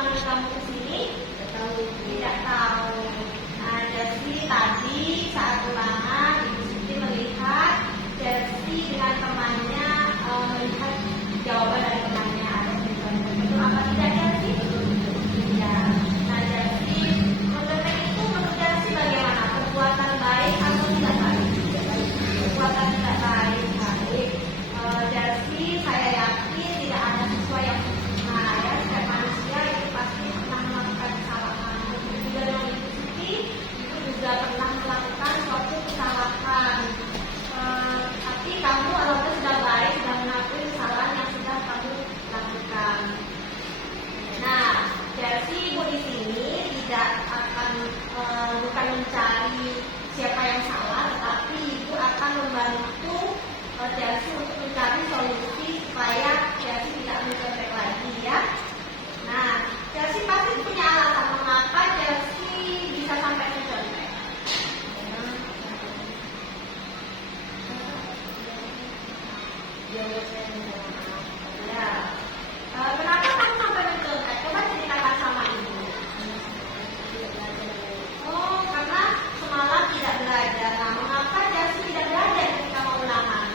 memanggil kamu ke sini? Tidak tahu. Nah, jadi tadi saat ulangan Ibu Siti melihat Chelsea dengan temannya melihat jawaban dari temannya ada betul apa tidak Chelsea? Iya. Nah, jadi mengetek itu menurut Chelsea bagaimana? Perbuatan baik atau tidak baik? Perbuatan tidak baik. Chelsea saya yakin tidak ada siswa yang sempurna ya. Setiap manusia itu pasti pernah melakukan kesalahan. Juga dengan Ibu Siti itu juga pernah melakukan suatu kesalahan. Tapi kamu alhamdulillah sudah baik, sudah mengakui kesalahan yang sudah kamu lakukan. Nah, Chelsea Ibu di sini tidak akan bukan mencari siapa yang salah, tetapi Ibu akan membantu Chelsea untuk mencari solusi supaya Chelsea tidak mencontek lagi ya. Nah, Chelsea pasti punya alasan mengapa Chelsea bisa sampai mencontek. Ya. Kenapa kamu sampai mencontek? Coba ceritakan sama Ibu. Oh, karena semalam tidak belajar. Nah, mengapa Chelsea tidak belajar ketika mau ulangan?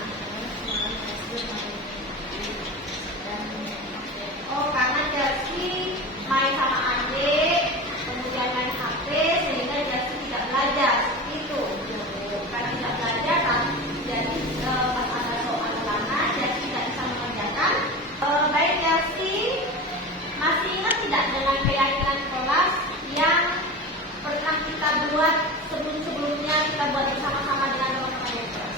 Oh, karena Chelsea main sama adik, kemudian main HP, sehingga Chelsea tidak belajar. Itu, karena tidak belajar kan, jadi pas ada soal ulangan, Chelsea tidak bisa mengerjakan. Baik Chelsea, masih ingat tidak dengan keyakinan kelas yang pernah kita buat sebelum-sebelumnya kita buat bersama-sama dengan teman-teman di kelas?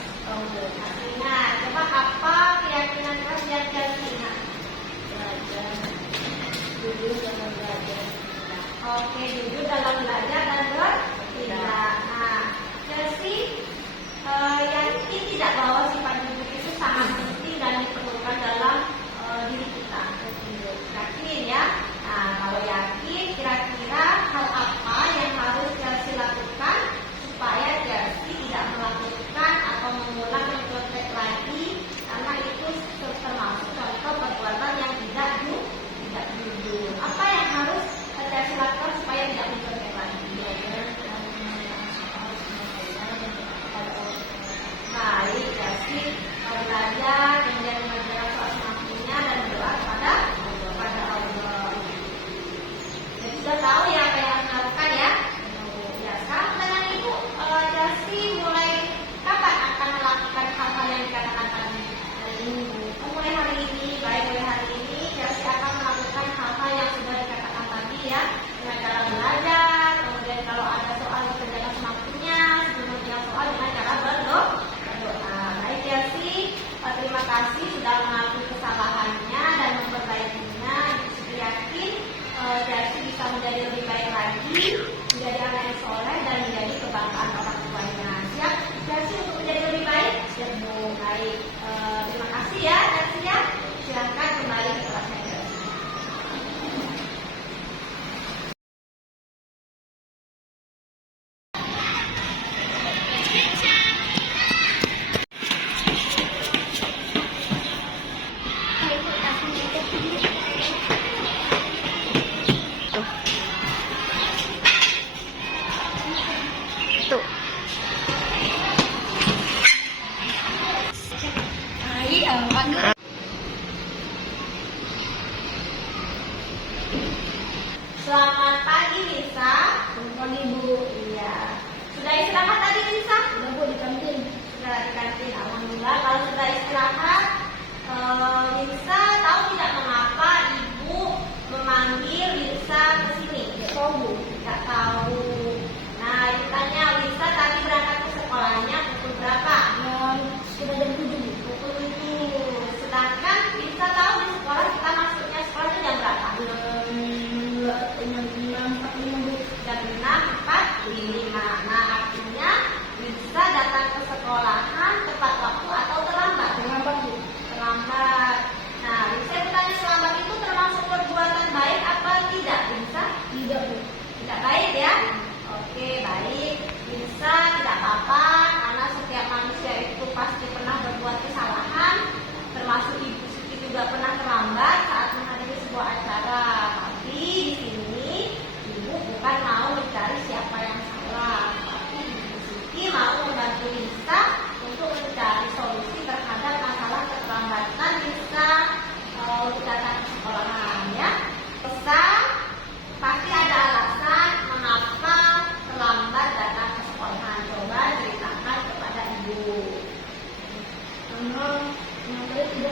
Masih ingat. Coba apa keyakinan kelas yang Chelsea ingat? Jujur dalam belajar. Oke, jujur dalam belajar dan bertindak. Nah, Chelsea yakin tidak bahwa sifat jujur itu sangat penting dan diperlukan dalam diri kita. Yakin ya? Nah, kalau yakin, kira-kira hal apa yang harus Chelsea lakukan supaya Chelsea tidak melakukan atau mengulang mencontek lagi, karena itu termasuk contoh perbuatan yang tidak jujur. Apa yang harus Chelsea lakukan supaya tidak mencontek lagi? Baik, Chelsea belajar, kemudian mengajarkan soal semampunya dan berdoa kepada Allah. Jadi sudah tahu ya apa yang harus dilakukan ya? Ya, sekarang dengan Ibu, Chelsea mulai kapan akan melakukan hal-hal yang dikatakan tadi? Hari Minggu. Mulai hari ini, baik mulai hari ini Chelsea akan melakukan hal-hal yang sudah dikatakan tadi ya, dengan cara belajar, kemudian kalau ada soal dikerjakan semampunya, sebelum menjawab soal dengan cara berdoa. Baik Chelsea, terima kasih sudah mengakui kesalahannya dan memperbaikinya. Saya yakin Chelsea bisa menjadi lebih baik lagi, menjadi anak yang soleh dan menjadi kebanggaan orang tuanya. Siap Chelsea untuk menjadi lebih baik? Siap Bu. Baik, terima kasih ya Chelsea ya. Silahkan kembali ke kelasnya Chelsea. Tuh. Selamat pagi Lisa. Selamat pagi Bu. Iya. Sudah istirahat tadi Lisa? Sudah Bu, di kantin. Sudah di kantin. Alhamdulillah. Kalau sudah istirahat, Lisa tahu tidak mengapa Ibu memanggil Lisa ke sini? Tidak tahu Bu. Tidak tahu. Nah, Ibu tanya Lisa tadi berangkat ke sekolahnya pukul berapa? Sudah jam 7. Pukul 7.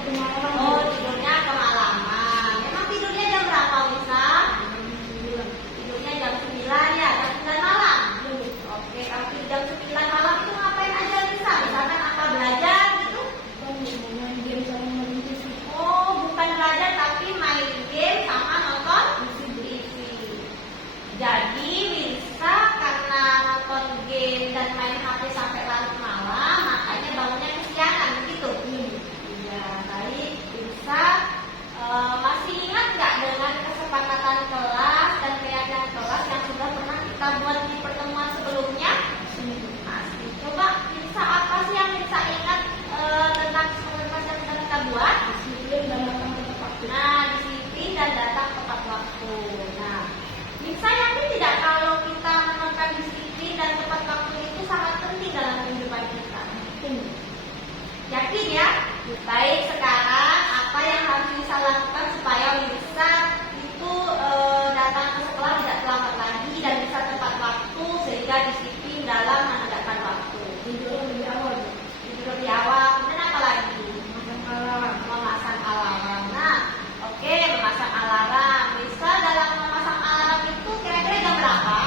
Oh, tidurnya kemalaman. Memang tidurnya jam berapa, Lisa? Tidurnya jam 9 ya, jam 9 malam. Oke, kalau tidur jam 9 malam itu ngapain aja, Lisa? Misalkan apa belajar gitu? Oh, bukan belajar tapi main game sama nonton TV. Jadi Lisa karena nonton game dan main HP sampai larut malam, makanya bangunnya kesiangan begitu. Iya, baik. Lisa masih ingat nggak dengan kesepakatan kelas dan keyakinan kelas yang sudah pernah kita buat di pertemuan sebelumnya? Masih. Coba Lisa, apa sih yang Lisa ingat tentang kesepakatan yang sudah kita buat? Nah, disiplin dan datang tepat waktu. Nah, Lisa yakin tidak kalau kita menerapkan disiplin dan tepat waktu itu sangat penting dalam kehidupan kita? Yakin ya? Baik, sekarang apa yang harus Lisa lakukan supaya Lisa itu datang ke sekolah tidak terlambat lagi dan bisa tepat waktu sehingga disiplin dalam menegakkan waktu? Tidur lebih awal. Kemudian apa lagi? Memasang alarm. Nah, oke, memasang alarm. Lisa dalam memasang alarm itu kira-kira jam berapa?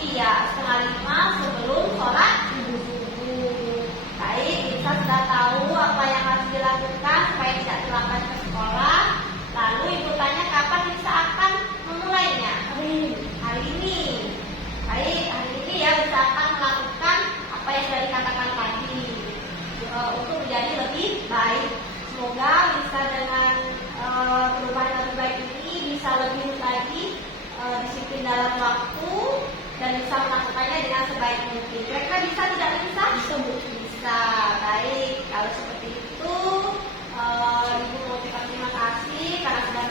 Iya, 4:30 sebelum sholat subuh. Baik, Lisa sudah tahu apa yang harus dilakukan supaya tidak terlambat ke sekolah. Lalu ibu tanya kapan Lisa akan memulainya? Hari ini. Baik, hari ini ya Lisa akan melakukan apa yang sudah dikatakan tadi untuk menjadi lebih baik. Semoga Lisa dengan perubahan yang lebih baik ini bisa lebih lagi disiplin dalam waktu dan bisa melakukannya dengan sebaik mungkin. Kira-kira bisa tidak Lisa? Bisa. Baik, kalau seperti itu Ibu mau ucapkan terima kasih karena sudah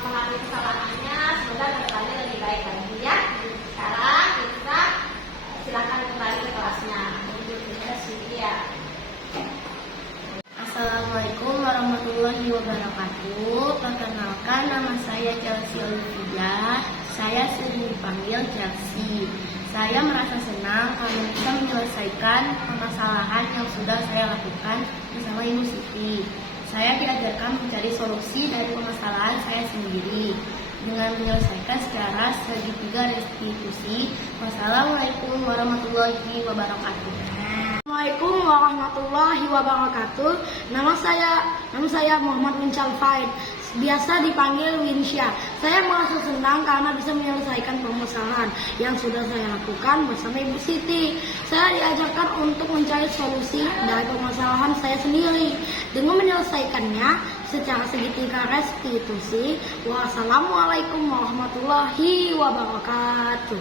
mengambil kesalahannya. Semoga kedepannya lebih baik lagi ya. Sekarang Lisa silakan kembali ke kelasnya. Ya. Assalamualaikum warahmatullahi wabarakatuh. Perkenalkan, nama saya Chelsea Olivia. Saya sering dipanggil Chelsea. Saya merasa senang karena bisa menyelesaikan permasalahan yang sudah saya lakukan bersama Ibu Siti. Saya diajarkan mencari solusi dari permasalahan saya sendiri dengan menyelesaikan secara segitiga restitusi. Wassalamualaikum warahmatullahi wabarakatuh. Assalamualaikum warahmatullahi wabarakatuh. Nama saya Muhammad Winchal Faid, biasa dipanggil Winsya. Saya merasa senang karena bisa menyelesaikan permasalahan yang sudah saya lakukan bersama Ibu Siti. Saya diajarkan untuk mencari solusi dari permasalahan saya sendiri dengan menyelesaikannya secara segitiga restitusi. Wassalamualaikum warahmatullahi wabarakatuh.